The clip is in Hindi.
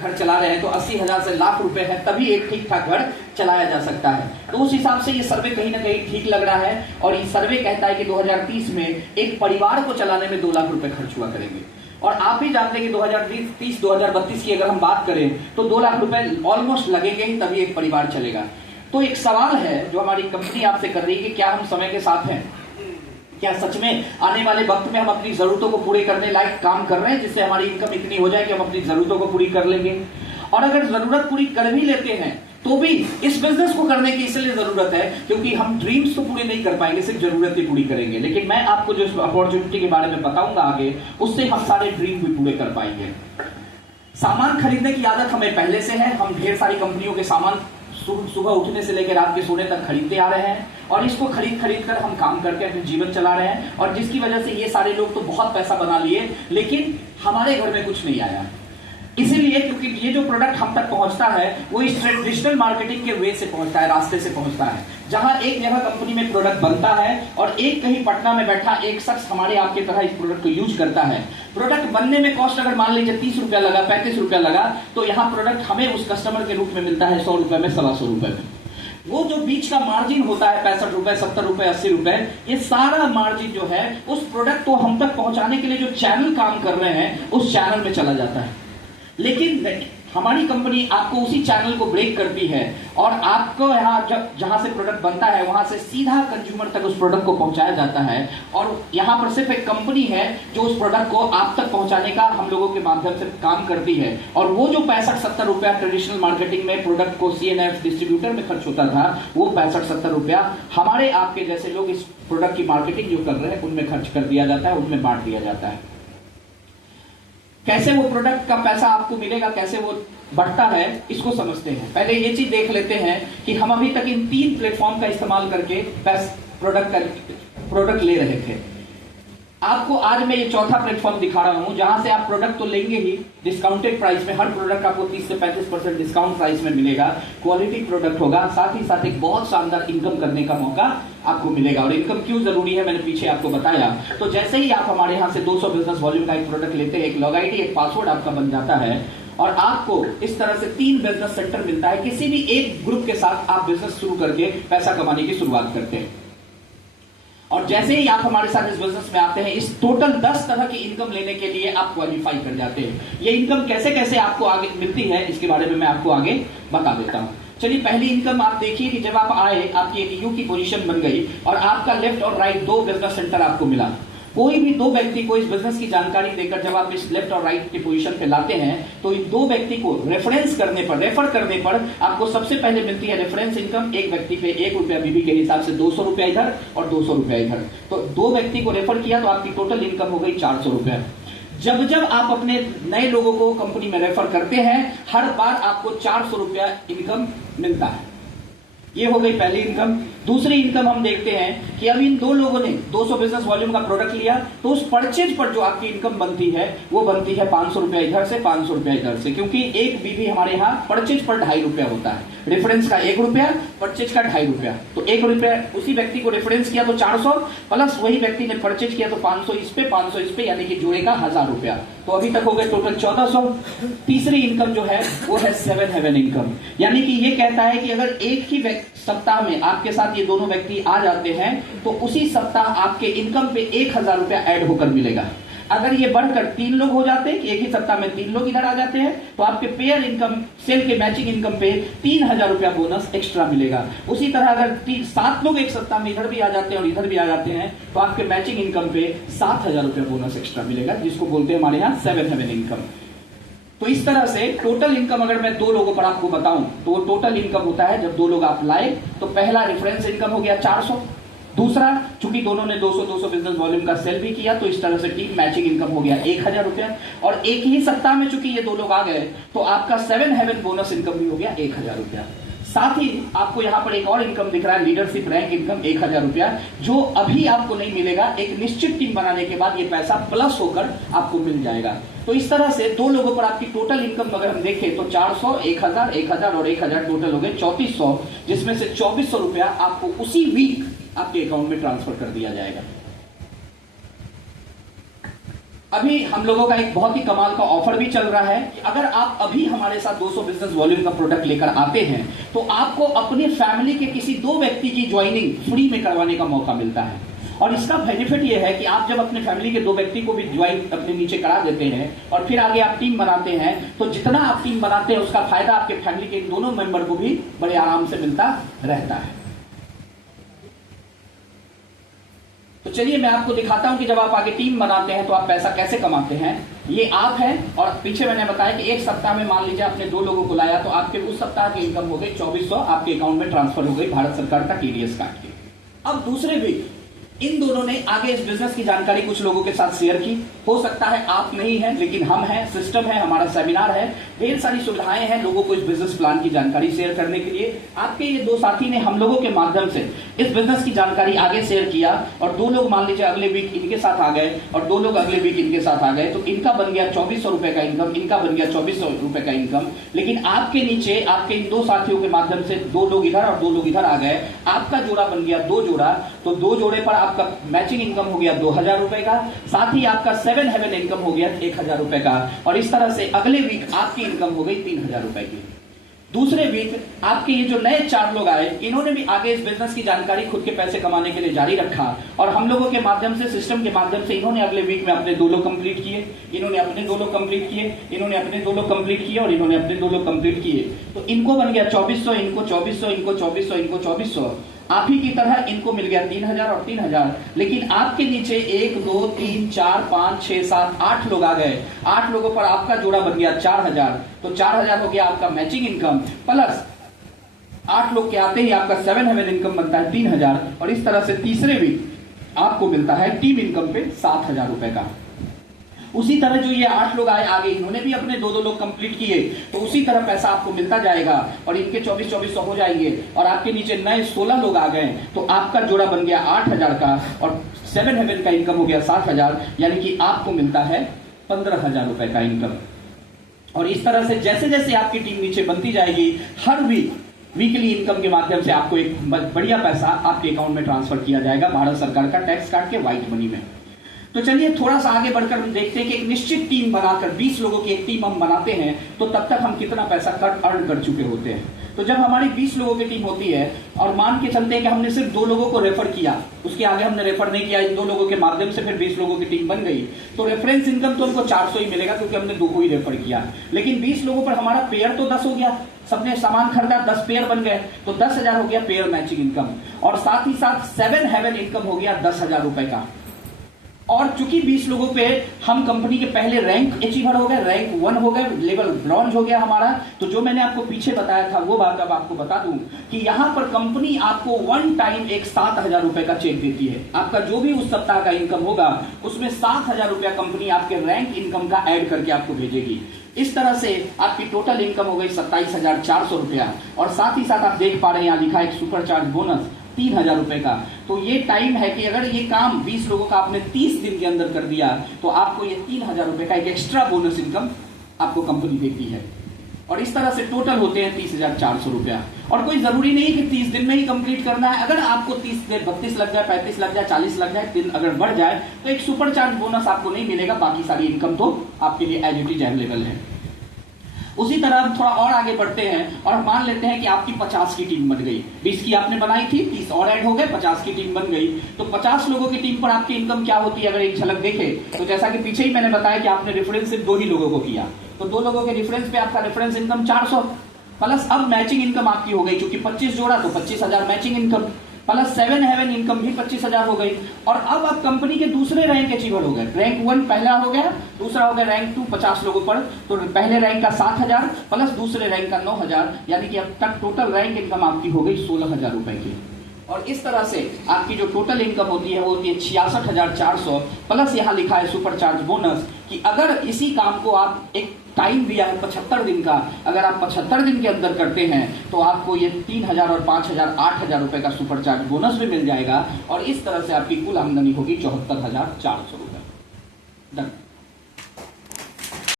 घर चला रहे हैं तो 80,000 से लाख रुपए है, तभी एक ठीक ठाक घर चलाया जा सकता है। तो उस हिसाब से ये सर्वे कहीं ना कहीं ठीक लग रहा है। और ये सर्वे कहता है कि 2030 में एक परिवार को चलाने में 2 लाख रुपए खर्च हुआ करेंगे। और आप भी जानते हैं कि 2030 2032 की अगर हम बात करें तो 2 लाख रुपए ऑलमोस्ट लगेंगे ही, तभी एक परिवार चलेगा। तो एक सवाल है जो हमारी कंपनी आपसे कर रही है कि क्या हम समय के साथ हैं? क्या सच में आने वाले वक्त में हम अपनी जरूरतों को पूरे करने लायक काम कर रहे हैं, जिससे हमारी इनकम इतनी हो जाए कि हम अपनी जरूरतों को पूरी कर लेंगे? और अगर जरूरत पूरी कर भी लेते हैं तो भी इस बिजनेस को करने की इसलिए जरूरत है क्योंकि हम ड्रीम्स तो पूरे नहीं कर पाएंगे, सिर्फ जरूरत ही पूरी करेंगे। लेकिन मैं आपको जो अपॉर्चुनिटी के बारे में बताऊंगा आगे, उससे हम सारे ड्रीम भी पूरे कर पाएंगे। सामान खरीदने की आदत हमें पहले से है। हम ढेर सारी कंपनियों के सामान सुबह उठने से लेकर रात के सोने तक खरीदते आ रहे हैं और इसको खरीद कर हम काम करके अपने जीवन चला रहे हैं। और जिसकी वजह से ये सारे लोग तो बहुत पैसा बना लिए, लेकिन हमारे घर में कुछ नहीं आया। इसीलिए क्योंकि ये जो प्रोडक्ट हम तक पहुंचता है वो इस ट्रेडिशनल मार्केटिंग के वे से पहुंचता है, रास्ते से पहुंचता है, जहां एक जगह कंपनी में प्रोडक्ट बनता है और एक कहीं पटना में बैठा एक शख्स हमारे आपके तरह इस प्रोडक्ट को यूज करता है। प्रोडक्ट बनने में कॉस्ट अगर मान लीजिए 30 रुपया लगा, 35 रुपया लगा, तो यहाँ प्रोडक्ट हमें उस कस्टमर के रूप में मिलता है 100 रुपए में, 125 रुपए में। वो जो बीच का मार्जिन होता है 65 रुपए, 70 रुपए, 80 रुपए, ये सारा मार्जिन जो है उस प्रोडक्ट को हम तक पहुंचाने के लिए जो चैनल काम कर रहे हैं उस चैनल में चला जाता है। लेकिन हमारी कंपनी आपको उसी चैनल को ब्रेक करती है और आपको यहाँ जहां से प्रोडक्ट बनता है वहां से सीधा कंज्यूमर तक उस प्रोडक्ट को पहुंचाया जाता है। और यहाँ पर सिर्फ एक कंपनी है जो उस प्रोडक्ट को आप तक पहुंचाने का हम लोगों के माध्यम से काम करती है। और वो जो 65-70 रुपया ट्रेडिशनल मार्केटिंग में प्रोडक्ट को CNF डिस्ट्रीब्यूटर में खर्च होता था, वो 65-70 रुपया हमारे आपके जैसे लोग इस प्रोडक्ट की मार्केटिंग जो कर रहे हैं उनमें खर्च कर दिया जाता है, उनमें बांट दिया जाता है। कैसे वो प्रोडक्ट का पैसा आपको मिलेगा, कैसे वो बढ़ता है, इसको समझते हैं। पहले ये चीज देख लेते हैं कि हम अभी तक इन 3 प्लेटफॉर्म का इस्तेमाल करके प्रोडक्ट ले रहे थे। आपको आज मैं ये चौथा प्लेटफॉर्म दिखा रहा हूं जहां से आप प्रोडक्ट तो लेंगे ही डिस्काउंटेड प्राइस में। हर प्रोडक्ट आपको 30 से 35% डिस्काउंट प्राइस में मिलेगा, क्वालिटी प्रोडक्ट होगा, साथ ही साथ एक बहुत शानदार इनकम करने का मौका आपको मिलेगा। और इनकम क्यों जरूरी है मैंने पीछे आपको बताया। तो जैसे ही आप हमारे यहाँ से 200 बिजनेस वॉल्यूम का एक प्रोडक्ट लेते हैं, एक लॉग आईडी, एक पासवर्ड आपका बन जाता है और आपको इस तरह से 3 बिजनेस सेंटर मिलता है। किसी भी एक ग्रुप के साथ आप बिजनेस शुरू करके पैसा कमाने की शुरुआत करते हैं। और जैसे ही आप हमारे साथ इस बिजनेस में आते हैं, इस टोटल 10 तरह की इनकम लेने के लिए आप क्वालिफाई कर जाते हैं। ये इनकम कैसे कैसे आपको आगे मिलती है इसके बारे में मैं आपको आगे बता देता हूं। चलिए, पहली इनकम आप देखिए कि जब आप आए, आपकी एक यू की पोजीशन बन गई और आपका लेफ्ट और राइट 2 बिजनेस सेंटर आपको मिला। कोई भी 2 व्यक्ति को इस बिजनेस की जानकारी देकर जब आप इस लेफ्ट और राइट की पोजीशन पे लाते हैं तो इन 2 व्यक्ति को रेफर करने पर आपको सबसे पहले मिलती है रेफरेंस इनकम। एक व्यक्ति पे 1 रुपया बीबी के हिसाब से 200 रुपया इधर और 200 रुपया इधर। तो 2 व्यक्ति को रेफर किया तो आपकी टोटल इनकम हो गई 400 रुपया। जब आप अपने नए लोगों को कंपनी में रेफर करते हैं, हर बार आपको 400 रुपया इनकम मिलता है। ये हो गई पहली इनकम। दूसरी इनकम हम देखते हैं कि अब इन 2 लोगों ने 200 बिजनेस वॉल्यूम का प्रोडक्ट लिया तो उस परचेज पर जो आपकी इनकम बनती है वो बनती है 500 रुपया इधर से, 500 रुपया इधर से, क्योंकि एक बीबी हमारे यहाँ परचेज पर 2.5 रुपया होता है। रेफरेंस का 1 रुपया, परचेज का 2.5 रुपया। तो 1 रुपया उसी व्यक्ति को रेफरेंस किया तो 400, प्लस वही व्यक्ति ने परचेज किया तो 500 इस पे, 500 इस पे, यानी कि जोड़ेगा 1000 रुपया। तो अभी तक हो गए टोटल 1400। तीसरी इनकम जो है वो है 7 हेवन इनकम, यानी कि ये कहता है कि अगर एक ही सप्ताह में आपके साथ ये दोनों व्यक्ति आ जाते हैं तो उसी सप्ताह आपके इनकम पे 1000 रुपया ऐड होकर मिलेगा। अगर ये बढ़कर 3 लोग हो जाते हैं कि एक ही सप्ताह में 3 लोग इधर आ जाते हैं तो आपके पेयर इनकम, सेल के मैचिंग इनकम पे 3000 रुपया बोनस एक्स्ट्रा मिलेगा। उसी तरह अगर 7 लोग एक सप्ताह में इधर भी आ जाते हैं और इधर भी आ जाते हैं तो आपके मैचिंग इनकम पे 7000 रुपया बोनस एक्स्ट्रा मिलेगा, जिसको बोलते हैं हमारे यहाँ 7 हेवन इनकम। तो इस तरह से टोटल इनकम अगर मैं 2 लोगों पर आपको बताऊं तो टोटल इनकम होता है जब 2 लोग आप लाए तो पहला रेफरेंस इनकम हो गया 400। दूसरा, चूंकि दोनों ने 200 बिजनेस वॉल्यूम का सेल भी किया तो इस तरह से टीम मैचिंग इनकम हो गया 1000 रुपया। और एक ही सप्ताह में चूंकि ये 2 लोग आ गए तो आपका 7 हेवन बोनस इनकम भी हो गया 1000 रुपया। साथ ही आपको यहाँ पर एक और इनकम दिख रहा है, लीडरशिप रैंक इनकम 1000 रुपया, जो अभी आपको नहीं मिलेगा। एक निश्चित टीम बनाने के बाद ये पैसा प्लस होकर आपको मिल जाएगा। तो इस तरह से 2 लोगों पर आपकी टोटल इनकम अगर हम देखें तो 400, 1000, 1000 और 1000 टोटल हो गए 3400, जिसमें से 2400 रुपया आपको उसी वीक आपके अकाउंट में ट्रांसफर कर दिया जाएगा। अभी हम लोगों का एक बहुत ही कमाल का ऑफर भी चल रहा है कि अगर आप अभी हमारे साथ 200 बिजनेस वॉल्यूम का प्रोडक्ट लेकर आते हैं तो आपको अपने फैमिली के किसी 2 व्यक्ति की ज्वाइनिंग फ्री में करवाने का मौका मिलता है। और इसका बेनिफिट ये है कि आप जब अपने फैमिली के 2 व्यक्ति को भी ज्वाइन अपने नीचे करा देते हैं और फिर आगे आप टीम बनाते हैं, तो जितना आप टीम बनाते हैं उसका फायदा आपके फैमिली के दोनों मेंबर को भी बड़े आराम से मिलता रहता है। तो चलिए मैं आपको दिखाता हूं कि जब आप आगे टीम बनाते हैं तो आप पैसा कैसे कमाते हैं। ये आप हैं और पीछे मैंने बताया कि एक सप्ताह में मान लीजिए आपने 2 लोगों को लाया तो आपके उस सप्ताह की इनकम हो गई 2400, आपके अकाउंट में ट्रांसफर हो गई भारत सरकार का टीडीएस काट के। अब दूसरे वीक इन दोनों ने आगे इस बिजनेस की जानकारी कुछ लोगों के साथ शेयर की। हो सकता है आप नहीं हैं लेकिन हम हैं, सिस्टम है, हमारा सेमिनार है, ढेर सारी सुविधाएं हैं लोगों को इस बिजनेस प्लान की जानकारी शेयर करने के लिए। आपके ये 2 साथी ने हम लोगों के माध्यम से इस बिजनेस की जानकारी आगे शेयर किया और 2 लोग मान लीजिए अगले वीक इनके साथ आ गए और 2 लोग अगले वीक इनके साथ आ गए, तो इनका बन गया 2400 रुपए का इनकम, इनका बन गया 2400 रुपए का इनकम। लेकिन आपके नीचे आपके इन 2 साथियों के माध्यम से 2 लोग इधर और 2 लोग इधर आ गए, आपका जोड़ा बन गया 2 जोड़ा, तो 2 जोड़े पर आपका मैचिंग इनकम हो गया 2000 रुपए का, साथ ही आपका 7 हेवन इनकम हो गया 1000 रुपए का। और इस तरह से अगले वीक आपकी इनकम हो गई 3000 रुपए की। दूसरे वीक आपके ये जो नए 4 लोग आए, इन्होंने भी आगे इस बिजनेस की जानकारी खुद के पैसे कमाने के लिए जारी रखा और हम लोगों के माध्यम से, सिस्टम के माध्यम से इन्होंने अगले वीक में अपने 2 लोग कंप्लीट किए, इन्होंने अपने 2 लोग कंप्लीट किए, इन्होंने अपने 2 लोग कंप्लीट किए और इन्होंने अपने 2 लोग कंप्लीट किए। तो इनको बन गया 2400, इनको 2400, इनको 2400, इनको 2400। आप ही की तरह इनको मिल गया 3000 और 3000। लेकिन आपके नीचे 1 2 3 4 5 6 7 8 लोग आ गए। 8 लोगों पर आपका जोड़ा बन गया 4000, तो 4000 हो गया आपका मैचिंग इनकम, प्लस 8 लोग के आते ही आपका 7 हेवन इनकम बनता है 3000। और इस तरह से तीसरे वीक आपको मिलता है टीम इनकम पे 7000 रुपए का। उसी तरह जो ये 8 लोग आए आगे, इन्होंने भी अपने 2 लोग कंप्लीट किए, तो उसी तरह पैसा आपको मिलता जाएगा और इनके 2400 हो जाएंगे और आपके नीचे नए 16 लोग आ गए, तो आपका जोड़ा बन गया 8000 का और 7 हेवन का इनकम हो गया 7000, यानी कि आपको मिलता है 15000 रुपए का इनकम। और इस तरह से जैसे जैसे आपकी टीम नीचे बनती जाएगी, हर वीकली इनकम के माध्यम से आपको एक बढ़िया पैसा आपके अकाउंट में ट्रांसफर किया जाएगा भारत सरकार का टैक्स काट के व्हाइट मनी में। तो चलिए थोड़ा सा आगे बढ़कर हम देखते हैं कि एक निश्चित टीम बनाकर 20 लोगों की एक टीम हम बनाते हैं तो तब तक हम कितना पैसा अर्न कर चुके होते हैं। तो जब हमारी 20 लोगों की टीम होती है और मान के चलते हैं कि हमने सिर्फ 2 लोगों को रेफर किया, उसके आगे हमने रेफर नहीं किया, इन 2 लोगों के माध्यम से फिर 20 लोगों की टीम बन गई, तो रेफरेंस इनकम तो हमको 400 ही मिलेगा क्योंकि हमने 2 को ही रेफर किया। लेकिन 20 लोगों पर हमारा पेयर तो 10 हो गया, सबने सामान खरीदा, 10 पेयर बन गए, तो 10,000 हो गया पेयर मैचिंग इनकम। और साथ ही साथ 7 हेवन इनकम हो गया 10,000 रुपए का। और चूंकि 20 लोगों पे हम कंपनी के पहले रैंक अचीवर हो गए, रैंक 1 हो गए, लेवल ब्रॉन्ज हो गया हमारा, तो जो मैंने आपको पीछे बताया था वो बात अब आपको बता दूं कि यहां पर कंपनी आपको 1 टाइम एक 7000 रुपए का चेक देती है। आपका जो भी उस सप्ताह का इनकम होगा उसमें 7000 रुपया कंपनी आपके रैंक इनकम का ऐड करके आपको भेजेगी। इस तरह से आपकी टोटल इनकम हो गई 27,400 रुपया। और साथ ही साथ आप देख पा रहे हैं यहाँ लिखा है सुपर चार्ज बोनस 3000 रुपए का। तो ये टाइम है कि अगर ये काम 20 लोगों का आपने 30 दिन के अंदर कर दिया तो आपको ये 3000 रुपए का एक एक्स्ट्रा बोनस इनकम आपको कंपनी देती है। और इस तरह से टोटल होते हैं 30,400 रुपया। और कोई जरूरी नहीं कि 30 दिन में ही कंप्लीट करना है। अगर आपको 30 दिन 32 लग जाए, 35 लग जाए, 40 लग जाए, दिन अगर बढ़ जाए तो एक सुपर चार्ज बोनस आपको नहीं मिलेगा, बाकी सारी इनकम तो आपके लिए एज इट इज अवेलेबल है। उसी तरह हम थोड़ा और आगे बढ़ते हैं और मान लेते हैं कि आपकी 50 की टीम बन गई। 20 की आपने बनाई थी, 30 और ऐड हो गए, 50 की टीम बन गई। तो 50 लोगों की टीम पर आपकी इनकम क्या होती है अगर एक झलक देखे तो जैसा कि पीछे ही मैंने बताया कि आपने रेफरेंस सिर्फ 2 ही लोगों को किया, तो 2 लोगों के रेफरेंस पे आपका रेफरेंस इनकम 400 प्लस अब मैचिंग इनकम आपकी हो गई, क्योंकि 25 जोड़ा तो 25,000 matching income plus 7 heaven income भी 25,000 हो गई। और अब आप कंपनी के दूसरे रैंक अचीवर हो गए। रैंक 1 पहला हो गया, दूसरा हो गया रैंक 2 50 लोगों पर, तो पहले रैंक का 7000 प्लस दूसरे रैंक का 9000, यानी कि अब तक टोटल रैंक इनकम आपकी हो गई 16,000 रुपए की। और इस तरह से आपकी जो टोटल इनकम होती है वो होती है 66,400 प्लस यहाँ लिखा है सुपर चार्ज बोनस कि अगर इसी काम को आप एक टाइम दिया है 75 दिन का, अगर आप 75 दिन के अंदर करते हैं तो आपको ये 3000 और 5000 8000 रुपए का सुपर चार्ज बोनस भी मिल जाएगा। और इस तरह से आपकी कुल आमदनी होगी 74,400 रुपए। डन।